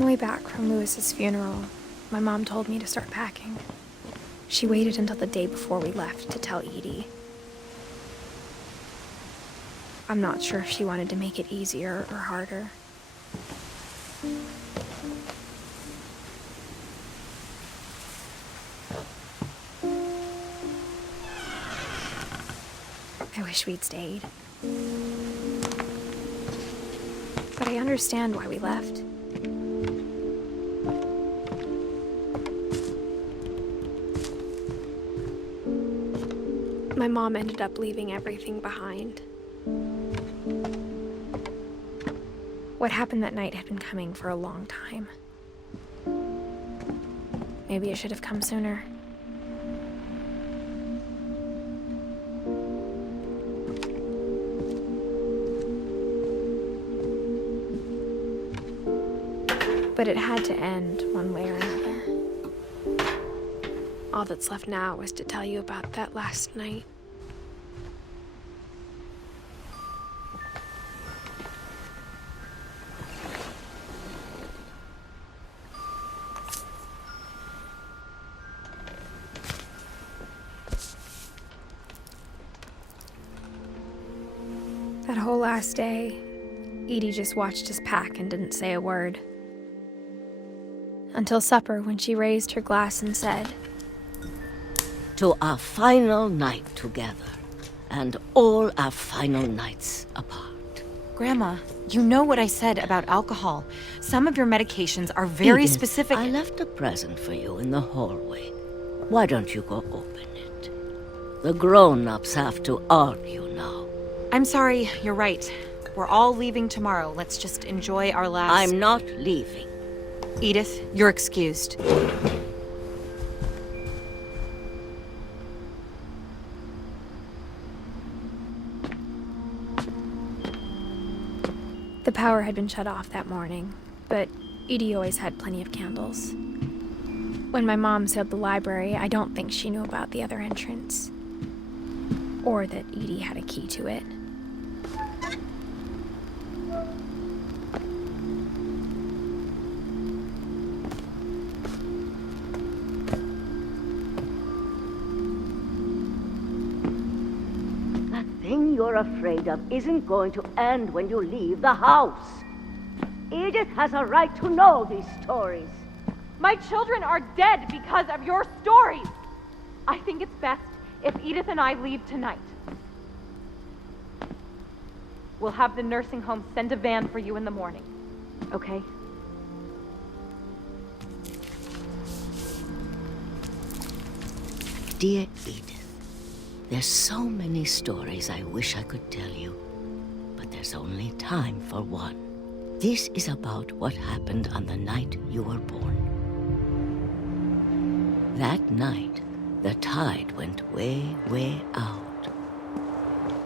the way back from Lewis's funeral, my mom told me to start packing. She waited until the day before we left to tell Edie. I'm not sure if she wanted to make it easier or harder. I wish we'd stayed. But I understand why we left. My mom ended up leaving everything behind. What happened that night had been coming for a long time. Maybe it should have come sooner. But it had to end one way or another. All that's left now is to tell you about that last night. That whole last day, Edie just watched us pack and didn't say a word. Until supper, when she raised her glass and said, "To our final night together, and all our final nights apart." Grandma, you know what I said about alcohol. Some of your medications are very Edith, specific. I left a present for you in the hallway. Why don't you go open it? The grown-ups have to argue now. I'm sorry, you're right. We're all leaving tomorrow. Let's just enjoy our last... I'm not leaving. Edith, you're excused. The power had been shut off that morning, but Edie always had plenty of candles. When my mom sealed the library, I don't think she knew about the other entrance. Or that Edie had a key to it. That thing you're afraid of isn't going to end when you leave the house. Edith has a right to know these stories. My children are dead because of your stories. I think it's best if Edith and I leave tonight. We'll have the nursing home send a van for you in the morning, okay? Dear Edith, there's so many stories I wish I could tell you, but there's only time for one. This is about what happened on the night you were born. That night, the tide went way, way out.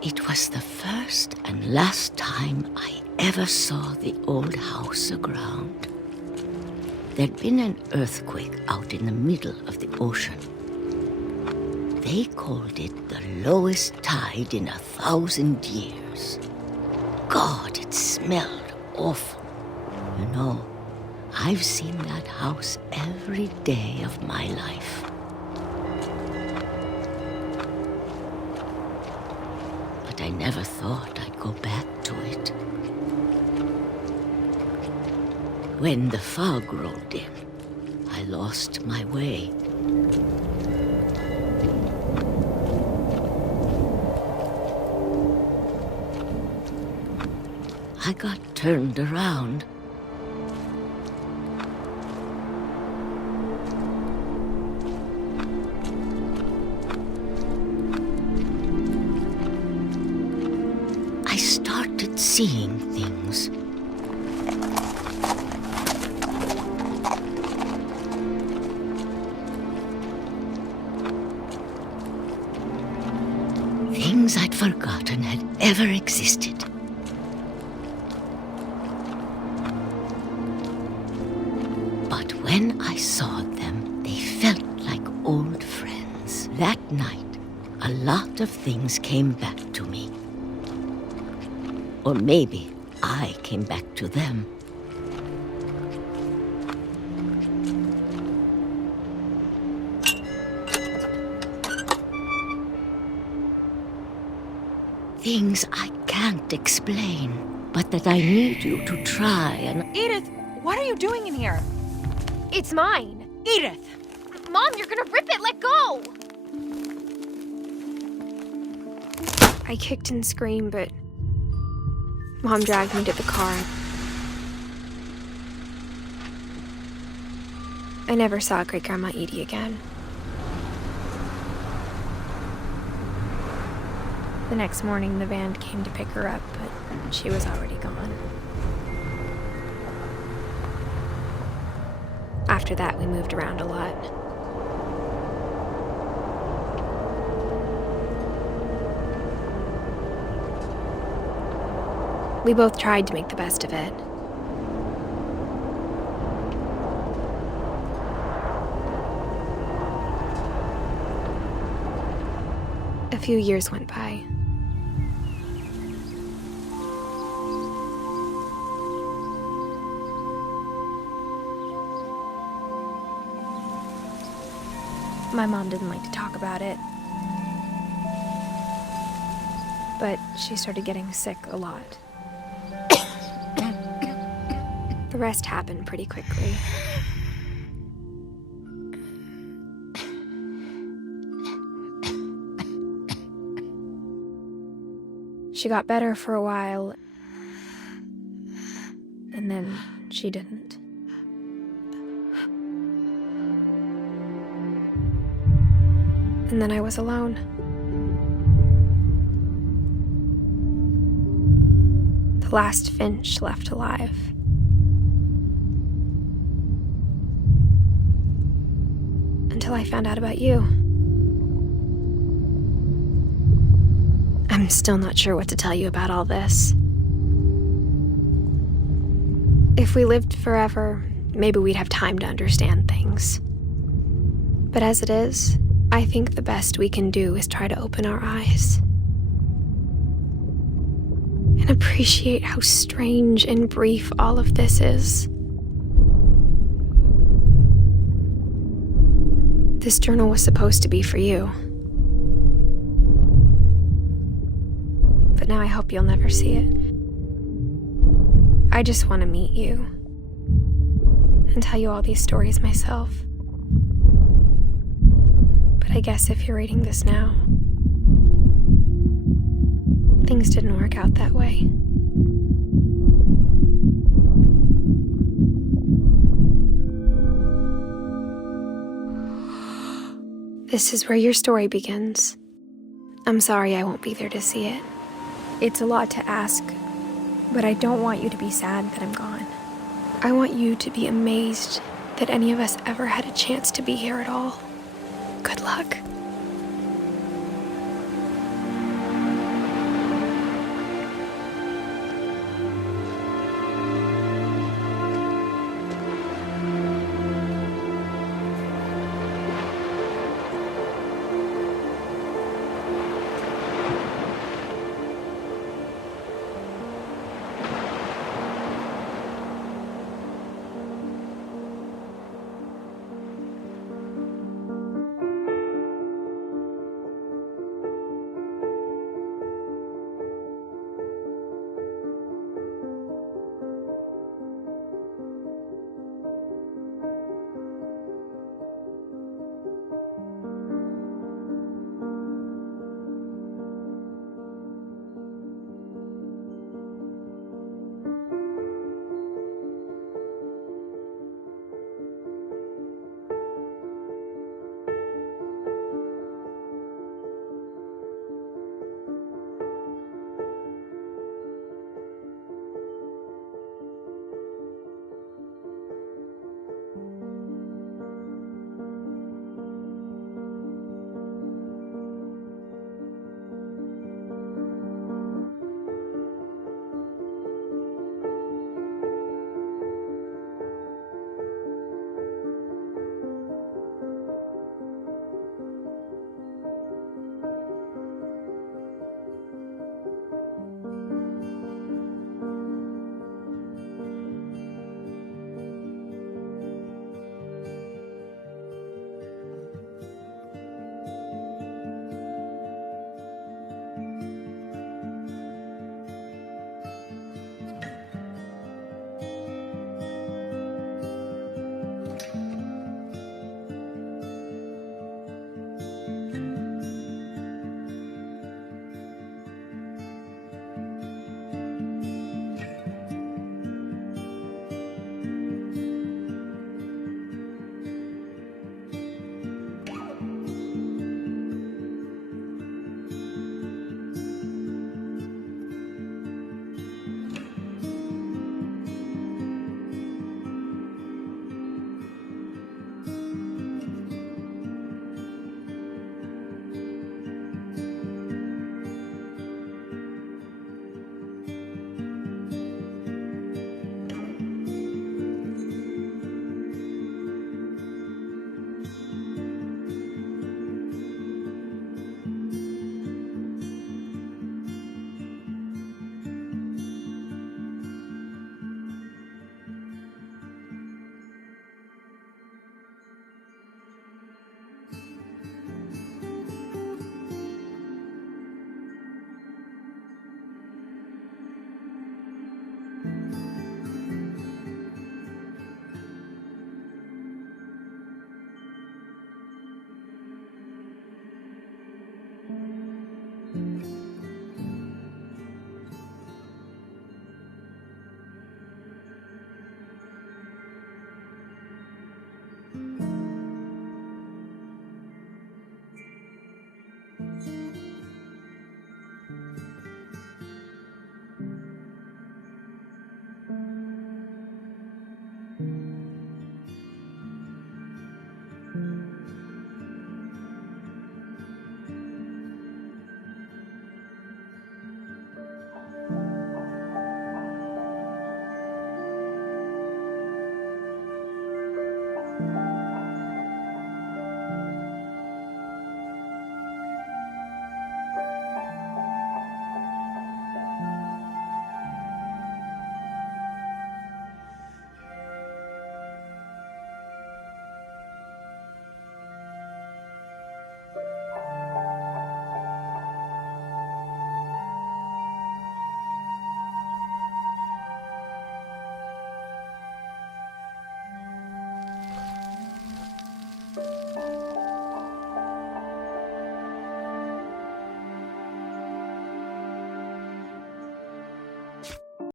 It was the first and last time I ever saw the old house aground. There'd been an earthquake out in the middle of the ocean. They called it the lowest tide in 1,000 years. God, it smelled awful. You know, I've seen that house every day of my life. But I never thought I'd go back to it. When the fog rolled in, I lost my way. I got turned around. I started seeing things. Things I'd forgotten had ever existed. But when I saw them, they felt like old friends. That night, a lot of things came back to me. Or maybe I came back to them. things I can't explain, but that I need you to try and... Edith, what are you doing in here? It's mine. Edith! Mom, you're gonna rip it! Let go! I kicked and screamed, but Mom dragged me to the car. I never saw Great-Grandma Edie again. The next morning, the van came to pick her up, but she was already gone. After that, we moved around a lot. We both tried to make the best of it. A few years went by. My mom didn't like to talk about it, but she started getting sick a lot. The rest happened pretty quickly. She got better for a while, and then she didn't. And then I was alone. The last Finch left alive. Until I found out about you. I'm still not sure what to tell you about all this. If we lived forever, maybe we'd have time to understand things. But as it is, I think the best we can do is try to open our eyes and appreciate how strange and brief all of this is. This journal was supposed to be for you. But now I hope you'll never see it. I just want to meet you and tell you all these stories myself. But I guess if you're reading this now, things didn't work out that way. This is where your story begins. I'm sorry I won't be there to see it. It's a lot to ask, but I don't want you to be sad that I'm gone. I want you to be amazed that any of us ever had a chance to be here at all. Good luck.